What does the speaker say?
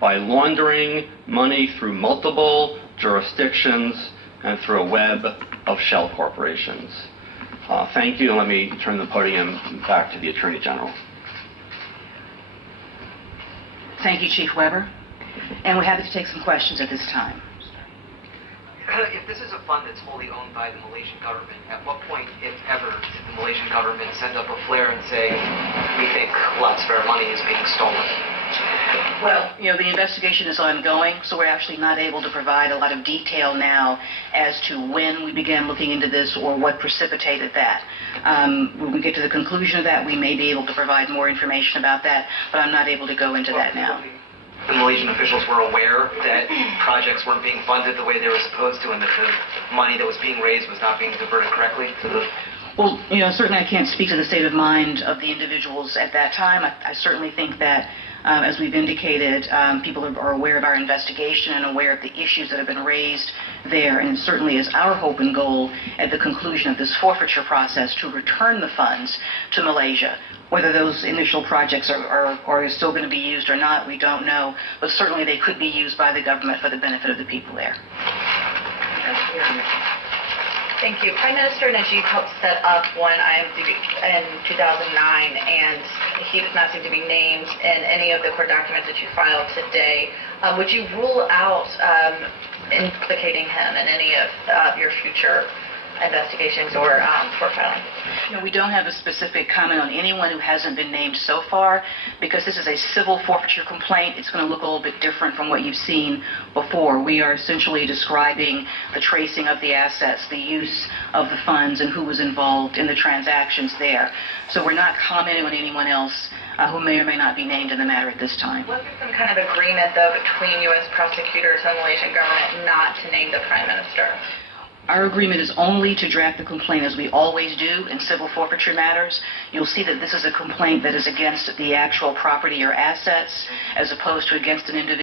by laundering money through multiple jurisdictions and through a web of shell corporations. Thank you, and let me turn the podium back to the Attorney General. Thank you, Chief Weber. And we're happy to take some questions at this time. If this is a fund that's wholly owned by the Malaysian government, at what point, if ever, did the Malaysian government send up a flare and say, we think lots of our money is being stolen? Well, the investigation is ongoing, so we're actually not able to provide a lot of detail now as to when we began looking into this or what precipitated that. When we get to the conclusion of that, we may be able to provide more information about that, but I'm not able to go into that now. The Malaysian officials were aware that projects weren't being funded the way they were supposed to, and that the money that was being raised was not being diverted correctly to the... Well, certainly I can't speak to the state of mind of the individuals at that time. I certainly think that, as we've indicated, people are aware of our investigation and aware of the issues that have been raised there, and it certainly is our hope and goal at the conclusion of this forfeiture process to return the funds to Malaysia. Whether those initial projects are still going to be used or not, we don't know, but certainly they could be used by the government for the benefit of the people there. Thank you. Prime Minister Najib helped set up one IMDb in 2009, and he does not seem to be named in any of the court documents that you filed today. Would you rule out implicating him in any of your future investigations or court filing? We don't have a specific comment on anyone who hasn't been named so far, because this is a civil forfeiture complaint. It's going to look a little bit different from what you've seen before. We are essentially describing the tracing of the assets, the use of the funds, and who was involved in the transactions there. So we're not commenting on anyone else who may or may not be named in the matter at this time. Was there some kind of agreement, though, between U.S. prosecutors and the Malaysian government not to name the Prime Minister? Our agreement is only to draft the complaint, as we always do in civil forfeiture matters. You'll see that this is a complaint that is against the actual property or assets as opposed to against an individual.